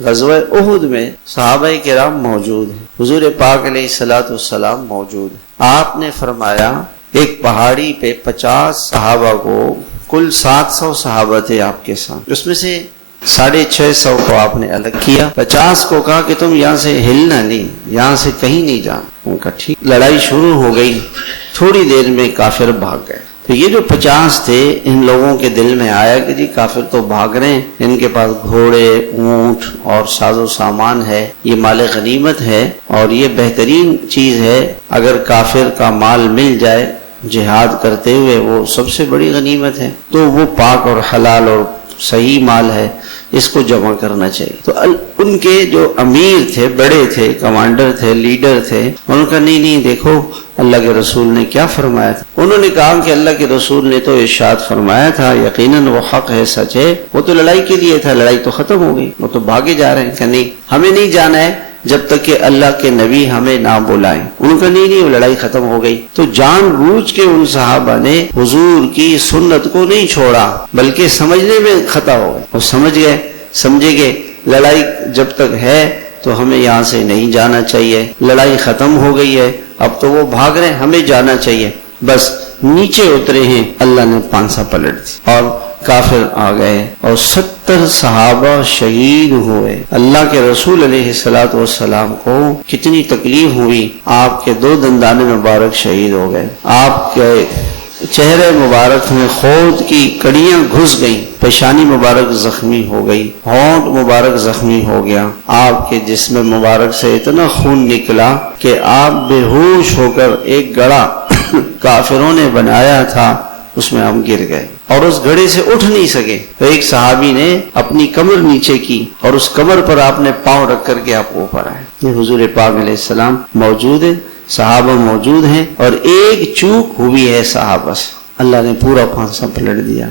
غزوہ احد میں صحابہ کرام موجود ہیں، حضور پاک علیہ الصلوۃ والسلام موجود ہیں۔ آپ نے فرمایا ایک پہاڑی پہ 50 صحابہ کو، کل 700 صحابہ تھے آپ کے ساتھ، اس میں سے 650 کو آپ نے الگ کیا، 50 کو کہا کہ تم یہاں سے ہلنا نہیں، یہاں سے کہیں نہیں جانا۔ ان کا ٹھیک، لڑائی شروع ہو گئی، تھوڑی دیر میں کافر بھاگ گئے۔ تو یہ جو 50 تھے، ان لوگوں کے دل میں آیا کہ جی کافر تو بھاگ رہے ہیں، ان کے پاس گھوڑے، اونٹ اور ساز و سامان ہے، یہ مال غنیمت ہے اور یہ بہترین چیز ہے، اگر کافر کا مال مل جائے جہاد کرتے ہوئے وہ سب سے بڑی غنیمت ہے، تو وہ پاک اور حلال اور صحیح مال ہے، اس کو جمع کرنا چاہیے۔ تو ان کے جو امیر تھے، بڑے تھے، کمانڈر تھے، لیڈر تھے، انہوں نے کہا نہیں دیکھو اللہ کے رسول نے کیا فرمایا تھا۔ انہوں نے کہا کہ اللہ کے رسول نے تو ارشاد فرمایا تھا، یقیناً وہ حق ہے، سچ ہے، وہ تو لڑائی کے لیے تھا، لڑائی تو ختم ہو گئی، وہ تو بھاگے جا رہے ہیں۔ کہ نہیں، ہمیں نہیں جانا ہے جب تک کہ اللہ کے نبی ہمیں نہ بلائیں۔ انہوں نے کہا نہیں وہ لڑائی ختم ہو گئی۔ تو جان بوجھ کے ان صحابہ نے حضور کی سنت کو نہیں چھوڑا، بلکہ سمجھنے میں خطا ہو گئے، وہ سمجھے گے لڑائی جب تک ہے تو ہمیں یہاں سے نہیں جانا چاہیے، لڑائی ختم ہو گئی ہے، اب تو وہ بھاگ رہے ہیں، ہمیں جانا چاہیے، بس نیچے اترے ہیں، اللہ نے پانسا پلٹ دی اور کافر آ گئے اور 70 صحابہ شہید ہوئے۔ اللہ کے رسول علیہ الصلوۃ والسلام کو کتنی تکلیف ہوئی، آپ کے 2 دندان مبارک شہید ہو گئے، آپ کے چہرے مبارک میں خود کی کڑیاں گھس گئیں، پیشانی مبارک زخمی ہو گئی، ہونٹ مبارک زخمی ہو گیا، آپ کے جسم مبارک سے اتنا خون نکلا کہ آپ بے ہوش ہو کر ایک گڑھا کافروں نے بنایا تھا اس میں آپ گر گئے اور اس گھڑے سے اٹھ نہیں سکے۔ تو ایک صحابی نے اپنی کمر نیچے کی اور اس کمر پر آپ نے پاؤں رکھ کر کے آپ اوپر آئے۔ یہ حضور پاک علیہ السلام موجود ہے، صحابہ موجود ہیں، اور ایک چوک ہوئی ہے صحابہ سے، اللہ نے پورا پانسا پلٹ دیا۔